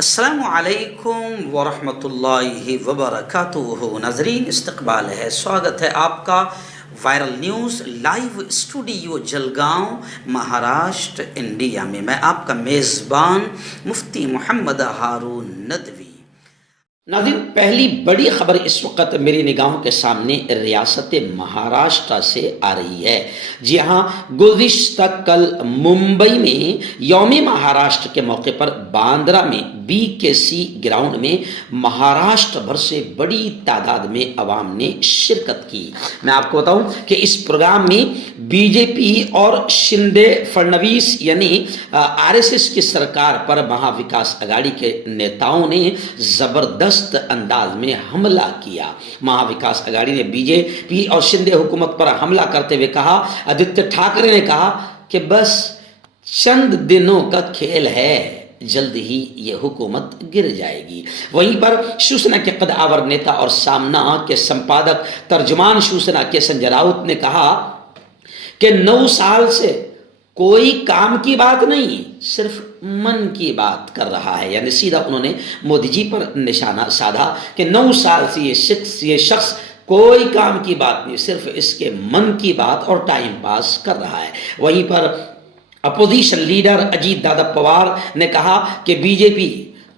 السلام علیکم ورحمۃ اللہ وبرکاتہ۔ ناظرین، استقبال ہے، سواگت ہے آپ کا viral news live studio Jalgaon, Maharashtra, India میں۔ میں آپ کا میزبان مفتی محمد ہارون ندوی۔ ناظرین، پہلی بڑی خبر اس وقت میری نگاہوں کے سامنے ریاست مہاراشٹر سے آ رہی ہے۔ جی ہاں، گزشتہ کل ممبئی میں یوم مہاراشٹر کے موقع پر باندرا میں BKC گراؤنڈ میں مہاراشٹر بھر سے بڑی تعداد میں عوام نے شرکت کی۔ میں آپ کو بتاؤں کہ اس پروگرام میں BJP اور شندے فرنویس یعنی RSS کی سرکار پر مہا وکاس اگاڑی کے نیتاؤں نے زبردست انداز میں حملہ کیا۔ مہا وکاس اگاڑی نے BJP اور شندے حکومت پر حملہ کرتے ہوئے کہا، آدتیہ ٹھاکرے نے کہا کہ بس چند دنوں کا کھیل ہے، جلد ہی یہ حکومت گر جائے گی۔ وہیں پر شیوسینا کے قد آور نیتا اور سامنا کے سمپادک ترجمان شیوسینا کے سنجے راؤت نے کہا کہ 9 سال سے کوئی کام کی بات نہیں، صرف من کی بات کر رہا ہے۔ یعنی سیدھا انہوں نے مودی جی پر نشانہ سادھا کہ 9 سال سے یہ شخص کوئی کام کی بات نہیں، صرف اس کے من کی بات اور ٹائم پاس کر رہا ہے۔ وہیں پر اپوزیشن لیڈر اجیت دادا پوار نے کہا کہ BJP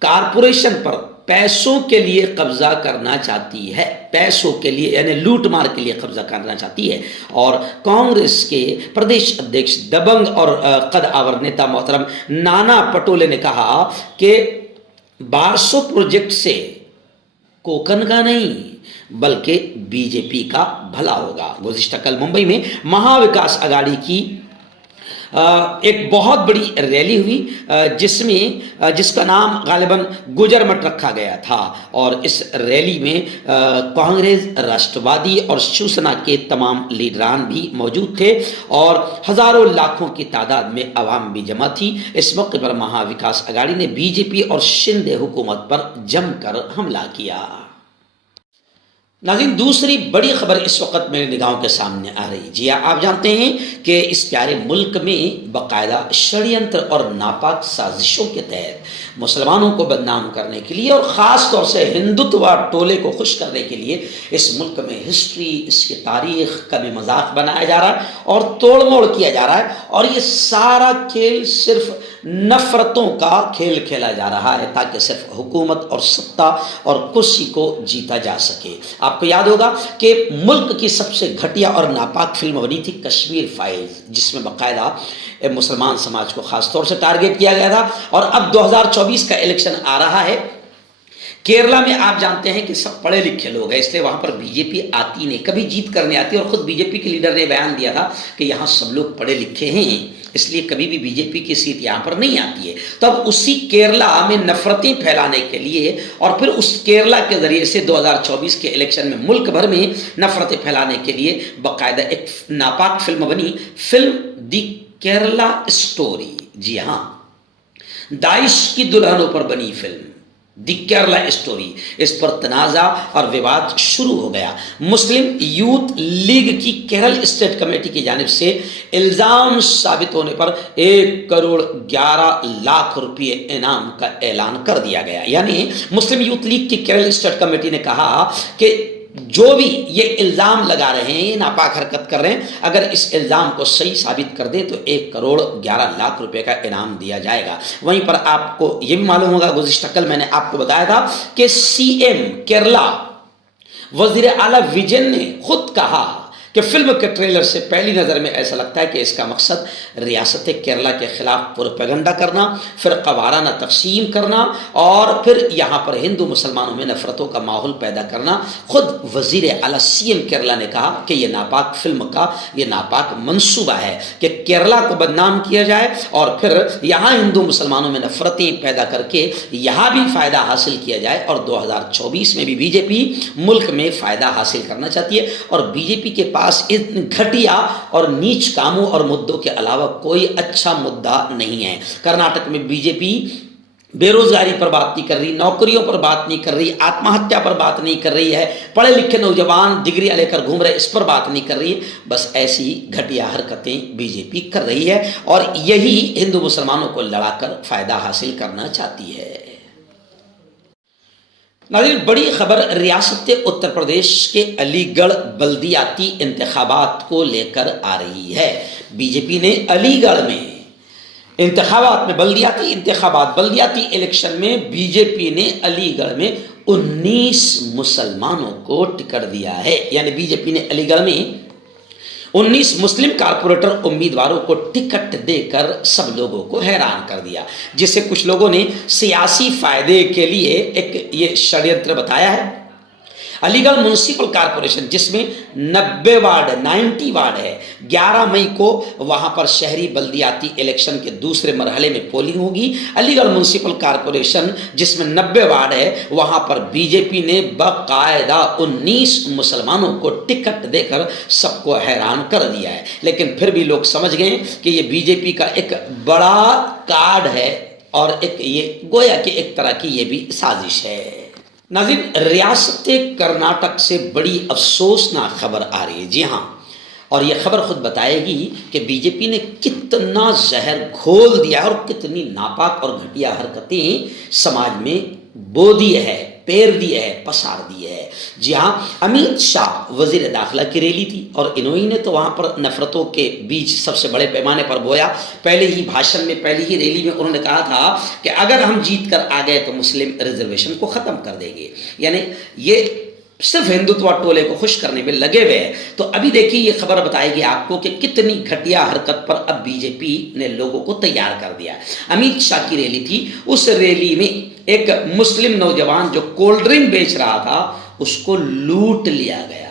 کارپوریشن پر پیسوں کے لیے قبضہ کرنا چاہتی ہے، پیسوں کے لیے یعنی لوٹ مار کے لیے قبضہ کرنا چاہتی ہے۔ اور کانگریس کے پردیش ادھیکش دبنگ اور قد آور نیتا محترم نانا پٹولے نے کہا کہ 1200 پروجیکٹ سے کوکن کا نہیں بلکہ BJP کا بھلا ہوگا۔ گزشتہ کل ممبئی میں مہا وکاس اگاڑی کی ایک بہت بڑی ریلی ہوئی جس کا نام غالباً گجر مٹ رکھا گیا تھا، اور اس ریلی میں کانگریس، راشٹروادی اور شیوسینا کے تمام لیڈران بھی موجود تھے اور ہزاروں لاکھوں کی تعداد میں عوام بھی جمع تھی۔ اس موقع پر مہا وکاس اگاڑی نے BJP اور شندے حکومت پر جم کر حملہ کیا۔ ناظرین، دوسری بڑی خبر اس وقت میرے نگاہوں کے سامنے آ رہی۔ جی آپ جانتے ہیں کہ اس پیارے ملک میں باقاعدہ شڑینتر اور ناپاک سازشوں کے تحت مسلمانوں کو بدنام کرنے کے لیے اور خاص طور سے ہندوتوا ٹولے کو خوش کرنے کے لیے اس ملک میں ہسٹری، اس کی تاریخ کا بھی مذاق بنایا جا رہا ہے اور توڑ موڑ کیا جا رہا ہے، اور یہ سارا کھیل صرف نفرتوں کا کھیل کھیلا جا رہا ہے تاکہ صرف حکومت اور ستہ اور کرسی کو جیتا جا سکے۔ آپ کو یاد ہوگا کہ ملک کی سب سے گھٹیا اور ناپاک فلم بنی تھی کشمیر فائلز، جس میں باقاعدہ مسلمان سماج کو خاص طور سے ٹارگٹ کیا گیا تھا۔ اور اب 2024 کا الیکشن آ رہا ہے۔ کیرلا میں آپ جانتے ہیں کہ سب پڑھے لکھے لوگ ہیں، اس لیے وہاں پر BJP آتی نہیں، کبھی جیت کرنے آتی ہے، اور خود BJP کے لیڈر نے بیان دیا تھا کہ یہاں سب لوگ پڑھے لکھے ہیں، اس لیے کبھی بھی BJP کی سیٹ یہاں پر نہیں آتی ہے۔ تو اب اسی کیرلا میں نفرتیں پھیلانے کے لیے اور پھر اس کیرلا کے ذریعے سے 2024 کے الیکشن میں ملک بھر میں نفرتیں پھیلانے کے لیے باقاعدہ ایک ناپاک فلم بنی، فلم دی کیرلا اسٹوری۔ جی ہاں، داعش کی دلہنوں پر بنی فلم دی کیرلا اسٹوری، اس پر تنازع اور وواد شروع ہو گیا۔ مسلم یوتھ لیگ کی کیرل اسٹیٹ کمیٹی کی جانب سے الزام ثابت ہونے پر 1,11,00,000 روپے انعام کا اعلان کر دیا گیا۔ یعنی مسلم یوتھ لیگ کی کیرل اسٹیٹ کمیٹی نے کہا کہ جو بھی یہ الزام لگا رہے ہیں، یہ ناپاک حرکت کر رہے ہیں، اگر اس الزام کو صحیح ثابت کر دیں تو 1,11,00,000 روپے کا انعام دیا جائے گا۔ وہیں پر آپ کو یہ بھی معلوم ہوگا، گزشتہ کل میں نے آپ کو بتایا تھا کہ CM کیرلا وزیر اعلیٰ وجین نے خود کہا کہ فلم کے ٹریلر سے پہلی نظر میں ایسا لگتا ہے کہ اس کا مقصد ریاست کیرلا کے خلاف پروپیگنڈا کرنا، فرقہ وارانہ تقسیم کرنا اور پھر یہاں پر ہندو مسلمانوں میں نفرتوں کا ماحول پیدا کرنا۔ خود وزیر اعلیٰ CM کیرلا نے کہا کہ یہ ناپاک فلم کا یہ ناپاک منصوبہ ہے کہ کیرلا کو بدنام کیا جائے اور پھر یہاں ہندو مسلمانوں میں نفرتیں پیدا کر کے یہاں بھی فائدہ حاصل کیا جائے، اور 2024 میں بھی BJP ملک میں فائدہ حاصل کرنا چاہتی ہے، اور BJP کے پاس ان گھٹیا اور نیچ کاموں اور مدوں کے علاوہ کوئی اچھا مدعا نہیں ہے۔ کرناٹک میں BJP بے روزگاری پر بات نہیں کر رہی، نوکریوں پر بات نہیں کر رہی، آتم ہتیا پر بات نہیں کر رہی ہے، پڑھے لکھے نوجوان ڈگریاں لے کر گھوم رہے اس پر بات نہیں کر رہی ہے، بس ایسی گھٹیا حرکتیں BJP کر رہی ہے اور یہی ہندو مسلمانوں کو لڑا کر فائدہ حاصل کرنا چاہتی ہے۔ नाज़रीन, बड़ी खबर रियासत उत्तर प्रदेश के अलीगढ़ बल्दियाती इंतखाबात को लेकर आ रही है। बीजेपी ने अलीगढ़ में इंतखाबात में बल्दियाती इलेक्शन में बीजेपी ने अलीगढ़ में 19 मुसलमानों को टिकट दिया है। यानी बीजेपी ने अलीगढ़ में 19 मुस्लिम कारपोरेटर उम्मीदवारों को टिकट देकर सब लोगों को हैरान कर दिया, जिसे कुछ लोगों ने सियासी फायदे के लिए एक ये षड्यंत्र बताया है। अलीगढ़ म्यूनसिपल कारपोरेशन, जिसमें 90 वार्ड है, 11 मई को वहां पर शहरी बल्दियाती इलेक्शन के दूसरे मरहले में पोलिंग होगी। अलीगढ़ म्यूनसिपल कारपोरेशन, जिसमें 90 वार्ड है, वहां पर बीजेपी ने बाकायदा 19 मुसलमानों को टिकट देकर सबको हैरान कर दिया है। लेकिन फिर भी लोग समझ गए कि ये बीजेपी का एक बड़ा कार्ड है और एक ये गोया कि एक तरह की ये भी साजिश है। नाज़रीन, रियासत कर्नाटक से बड़ी अफसोसनाक खबर आ रही है। जी हाँ, और ये खबर खुद बताएगी कि बीजेपी ने कितना जहर घोल दिया और कितनी नापाक और घटिया हरकतें समाज में बो दी है, पेर दिए है, पसार दिए है। जी हाँ, अमित शाह वजीर दाखिला की रैली थी और इन्होंने ने तो वहाँ पर नफरतों के बीज सबसे बड़े पैमाने पर बोया। पहले ही भाषण में, पहली ही रैली में उन्होंने कहा था कि अगर हम जीत कर आ गए तो मुस्लिम रिजर्वेशन को ख़त्म कर देंगे। यानी ये सिर्फ हिंदुत्व टोले को खुश करने में लगे हुए हैं। तो अभी देखिए, ये खबर बताएगी आपको कि कितनी घटिया हरकत पर अब बीजेपी ने लोगों को तैयार कर दिया। अमित शाह की रैली थी, उस रैली में एक मुस्लिम नौजवान जो कोल्ड ड्रिंक बेच रहा था उसको लूट लिया गया।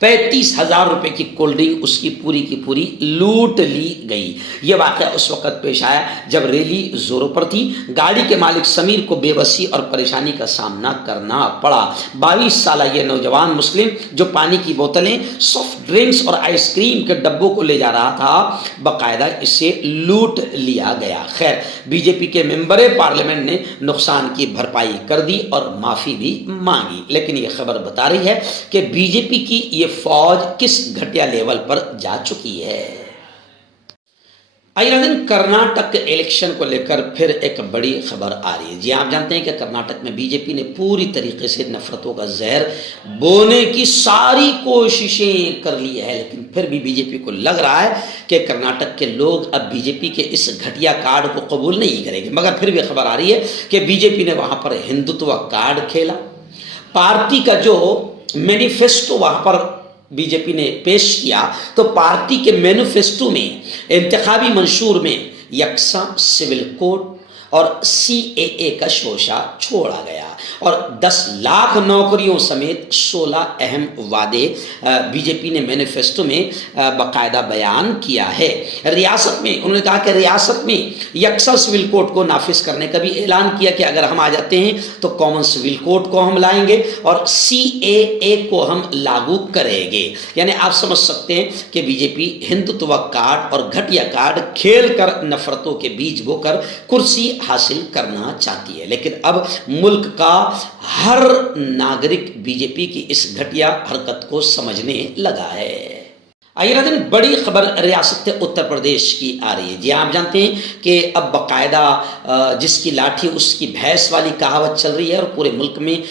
35,000 रुपए की कोल्ड ड्रिंक उसकी पूरी की पूरी लूट ली गई। यह वाक़या उस वक़्त पेश आया जब रैली जोरों पर थी। गाड़ी के मालिक समीर को बेबसी और परेशानी का सामना करना पड़ा। 22 साल ये नौजवान मुस्लिम जो पानी की बोतलें, सॉफ्ट ड्रिंक्स और आइसक्रीम के डब्बों को ले जा रहा था, बाकायदा इसे लूट लिया गया। खैर, बीजेपी के मेंबर पार्लियामेंट ने नुकसान की भरपाई कर दी और माफ़ी भी मांगी। लेकिन यह खबर बता रही है कि बीजेपी की ये फौज किस घटिया लेवल पर जा चुकी है। आइए नाज़रीन, कर्नाटक इलेक्शन को लेकर फिर एक बड़ी खबर आ रही है। जी, आप जानते हैं कि कर्नाटक में बीजेपी ने पूरी तरीके से नफरतों का जहर बोने की सारी कोशिशें कर ली है, लेकिन फिर भी बीजेपी को लग रहा है कि कर्नाटक के लोग अब बीजेपी के इस घटिया कार्ड को कबूल नहीं करेंगे। मगर फिर भी खबर आ रही है कि बीजेपी ने वहां पर हिंदुत्व कार्ड खेला। पार्टी का जो मैनिफेस्टो वहां पर बीजेपी ने पेश किया, तो पार्टी के मैनिफेस्टो में, इंतखाबी मंशूर में यकसा सिविल कोड और CAA का शोशा छोड़ा गया और 10 लाख नौकरियों समेत 16 अहम वादे बीजेपी ने मैनिफेस्टो में बाकायदा बयान किया है। रियासत में उन्होंने कहा कि रियासत में यकसा सिविल कोड को नाफिज करने का भी ऐलान किया कि अगर हम आ जाते हैं तो कॉमन सिविल कोड को हम लाएंगे और CAA को हम लागू करेंगे। यानी आप समझ सकते हैं कि बीजेपी हिंदुत्व कार्ड और घटिया कार्ड खेल कर नफरतों के बीज बोकर कुर्सी हासिल करना चाहती है। लेकिन अब मुल्क का हर नागरिक बीजेपी की इस घटिया हरकत को समझने लगा है। आइए नाज़रीन, बड़ी खबर रियासत उत्तर प्रदेश की आ रही है। जी, आप जानते हैं कि अब बाकायदा जिसकी लाठी उसकी भैंस वाली कहावत चल रही है और पूरे मुल्क में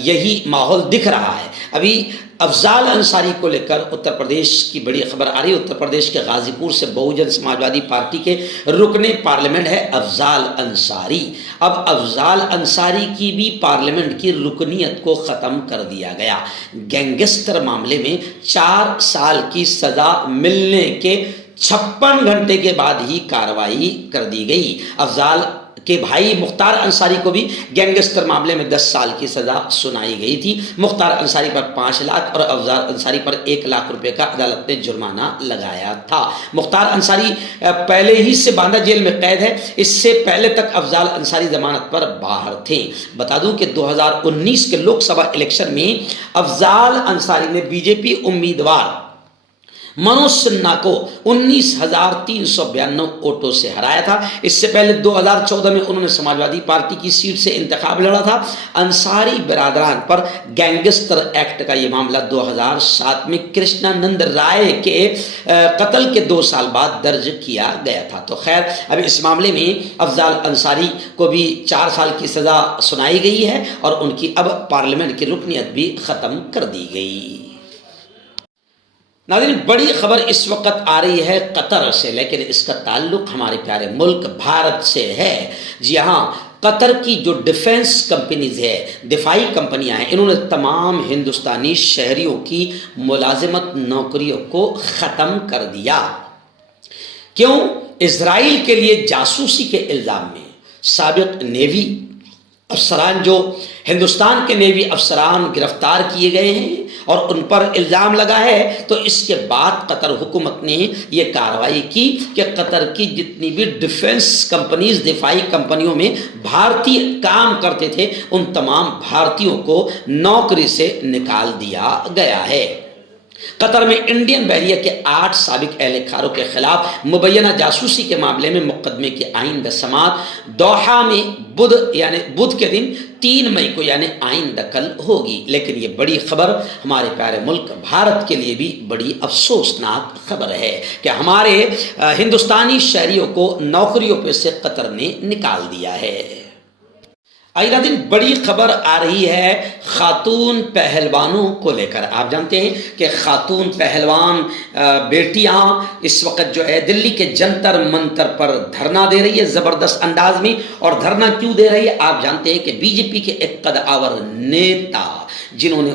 यही माहौल दिख रहा है। अभी अफजाल अंसारी को लेकर उत्तर प्रदेश की बड़ी खबर आ रही है। उत्तर प्रदेश के गाजीपुर से बहुजन समाजवादी पार्टी के रुकने पार्लियामेंट है अफजाल अंसारी। अब अफजाल अंसारी की भी पार्लियामेंट की रुकनीत को ख़त्म कर दिया गया। गैंगस्टर मामले में 4 साल की सज़ा मिलने के 56 घंटे के बाद ही कार्रवाई कर दी गई। अफजाल के भाई मुख्तार अंसारी को भी गैंगस्टर मामले में 10 साल की सज़ा सुनाई गई थी। मुख्तार अंसारी पर 5 लाख और अफजाल अंसारी पर 1 लाख रुपए का अदालत ने जुर्माना लगाया था। मुख्तार अंसारी पहले ही से बांदा जेल में कैद है। इससे पहले तक अफजाल अंसारी जमानत पर बाहर थे। बता दूं कि 2019 के लोकसभा इलेक्शन में अफजाल अंसारी ने बीजेपी उम्मीदवार मनोज सिन्हा को 19,392 वोटों से हराया था। इससे पहले 2014 में उन्होंने समाजवादी पार्टी की सीट से इंतखाब लड़ा था। अंसारी बिरादरान पर गैंगस्टर एक्ट का ये मामला 2007 में कृष्णानंद राय के कत्ल के 2 साल बाद दर्ज किया गया था। तो खैर, अभी इस मामले में अफजाल अंसारी को भी 4 साल की सज़ा सुनाई गई है और उनकी अब पार्लियामेंट की रुकनियत भी ख़त्म कर दी गई। नाज़रीन, बड़ी खबर इस वक्त आ रही है कतर से, लेकिन इसका ताल्लुक हमारे प्यारे मुल्क भारत से है। जी हाँ, कतर की जो डिफेंस कंपनीज है, दिफाई कंपनियां हैं, इन्होंने तमाम हिंदुस्तानी शहरियों की मुलाजिमत नौकरियों को ख़त्म कर दिया। क्यों? इजराइल के लिए जासूसी के इल्ज़ाम में साबिक नेवी अफसरान, जो हिंदुस्तान के नेवी अफसरान गिरफ्तार किए गए हैं और उन पर इल्ज़ाम लगा है। तो इसके बाद कतर हुकूमत ने ये कार्रवाई की कि कतर की जितनी भी डिफेंस कंपनीज, दिफाई कंपनियों में भारतीय काम करते थे, उन तमाम भारतीयों को नौकरी से निकाल दिया गया है। कतर में इंडियन बहरिया के 8 साबिक एहलकारों के खिलाफ मुबैना जासूसी के मामले में मुकदमे की आइंदा समाअत दोहा में बुध के दिन 3 मई को यानी आइंदा कल होगी। लेकिन ये बड़ी खबर हमारे प्यारे मुल्क भारत के लिए भी बड़ी अफसोसनाक खबर है कि हमारे हिंदुस्तानी शहरियों को नौकरियों पे से कतर ने निकाल दिया है। अगला दिन बड़ी खबर आ रही है खातून पहलवानों को लेकर। आप जानते हैं कि खातून पहलवान बेटियां इस वक्त जो है दिल्ली के जंतर मंतर पर धरना दे रही है ज़बरदस्त अंदाज में। और धरना क्यों दे रही है? आप जानते हैं कि बीजेपी के एक कद्दावर नेता जिन्होंने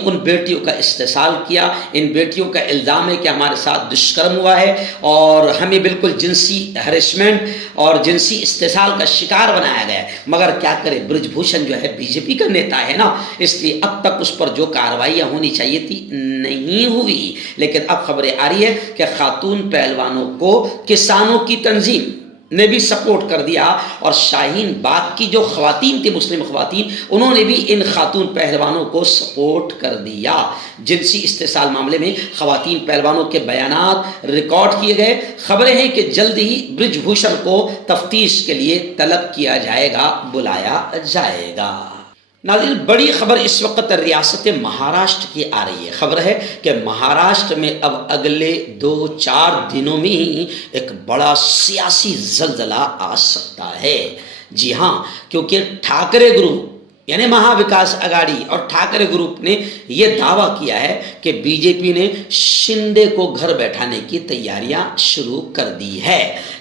उन बेटियों का इस्तेसाल किया, इन बेटियों का इल्ज़ाम है कि हमारे साथ दुष्कर्म हुआ है और हमें बिल्कुल जिनसी हरेसमेंट और जिनसी इस्तेसाल का शिकार बनाया गया है। मगर क्या करे, बृजभूषण जो है बीजेपी का नेता है ना, इसलिए अब तक उस पर जो कार्रवाइयाँ होनी चाहिए थी नहीं हुई। लेकिन अब खबरें आ रही है कि खातून पहलवानों को किसानों की तंजीम ने भी सपोर्ट कर दिया और शाहीन बाग की जो खवातीन थी, मुस्लिम खवातीन, उन्होंने भी इन खातून पहलवानों को सपोर्ट कर दिया। जिनसी इस्तेसाल मामले में खवातीन पहलवानों के बयानात रिकॉर्ड किए गए। खबरें हैं कि जल्द ही बृजभूषण को तफ्तीश के लिए तलब किया जाएगा, बुलाया जाएगा। नाज़रीन, बड़ी खबर इस वक्त रियासत महाराष्ट्र की आ रही है। खबर है कि महाराष्ट्र में अब अगले 2-4 दिनों में ही एक बड़ा सियासी ज़लज़ला आ सकता है। जी हाँ, क्योंकि ठाकरे ग्रुप यानी महाविकास आघाड़ी और ठाकरे ग्रुप ने यह दावा किया है कि बीजेपी ने शिंदे को घर बैठाने की तैयारियां शुरू कर दी है।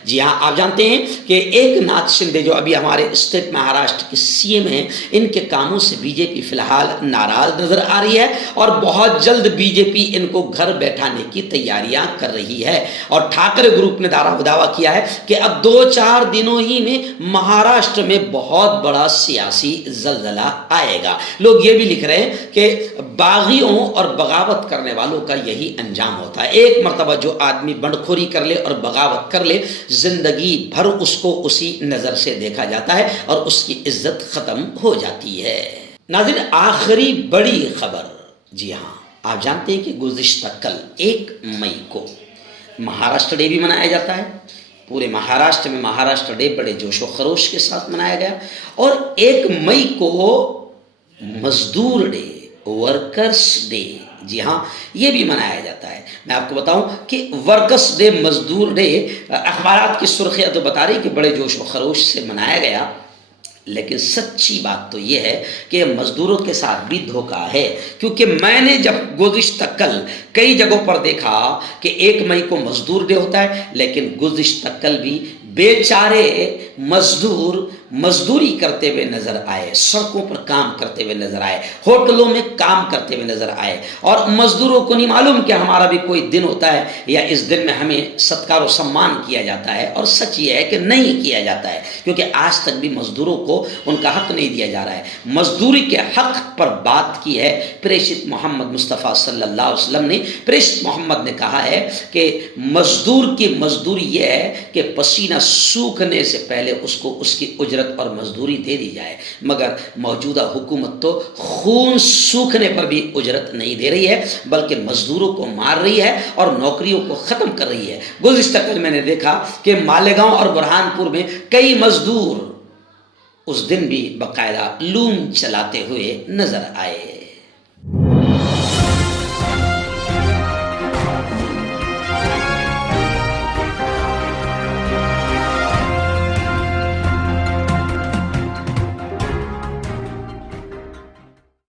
जी हाँ, आप जानते हैं कि एकनाथ शिंदे जो अभी हमारे स्टेट महाराष्ट्र के सीएम हैं, इनके कामों से बीजेपी फिलहाल नाराज नजर आ रही है और बहुत जल्द बीजेपी इनको घर बैठाने की तैयारियां कर रही है। और ठाकरे ग्रुप ने दावा किया है कि अब 2-4 दिनों ही में महाराष्ट्र में बहुत बड़ा सियासी ज़लज़ला आएगा। लोग ये भी लिख रहे हैं कि बागियों और बगावत करने वालों का यही अंजाम होता है। एक मर्तबा जो आदमी बंडखोरी कर ले और बगावत कर ले, जिंदगी भर उसको उसी नज़र से देखा जाता है और उसकी इज्जत ख़त्म हो जाती है। नाज़रीन, आखिरी बड़ी खबर, जी हाँ, आप जानते हैं कि गुज़िश्ता कल 1 मई को महाराष्ट्र डे भी मनाया जाता है। पूरे महाराष्ट्र में महाराष्ट्र डे बड़े जोशो खरोश के साथ मनाया गया। और 1 मई को मजदूर डे, वर्कर्स डे, जी हाँ, ये भी मनाया जाता है। मैं आपको बताऊं कि वर्कर्स डे, मजदूर डे, अखबारात की सुर्खियाँ तो बता रही कि बड़े जोश व खरोश से मनाया गया, लेकिन सच्ची बात तो ये है कि मज़दूरों के साथ भी धोखा है। क्योंकि मैंने जब गुज़िश्ता कल कई जगहों पर देखा कि 1 मई को मज़दूर डे होता है, लेकिन गुज़िश्ता कल भी बेचारे मजदूर मजदूरी करते हुए नजर आए, सड़कों पर काम करते हुए नजर आए, होटलों में काम करते हुए नजर आए। और मजदूरों को नहीं मालूम कि हमारा भी कोई दिन होता है या इस दिन में हमें सत्कार और सम्मान किया जाता है। और सच ये है कि नहीं किया जाता है, क्योंकि आज तक भी मजदूरों को उनका हक नहीं दिया जा रहा है। मजदूरी के हक पर बात की है प्रेषित मोहम्मद मुस्तफ़ा सल्लल्लाहु अलैहि वसल्लम ने। प्रेषित मोहम्मद ने कहा है कि मजदूर की मजदूरी ये है कि पसीना سوکھنے سے پہلے اس کو اس کی اجرت اور مزدوری دے دی جائے، مگر موجودہ حکومت تو خون سوکھنے پر بھی اجرت نہیں دے رہی ہے، بلکہ مزدوروں کو مار رہی ہے اور نوکریوں کو ختم کر رہی ہے۔ گزشتہ کل میں نے دیکھا کہ مالیگاؤں اور برہان پور میں کئی مزدور اس دن بھی باقاعدہ لوم چلاتے ہوئے نظر آئے۔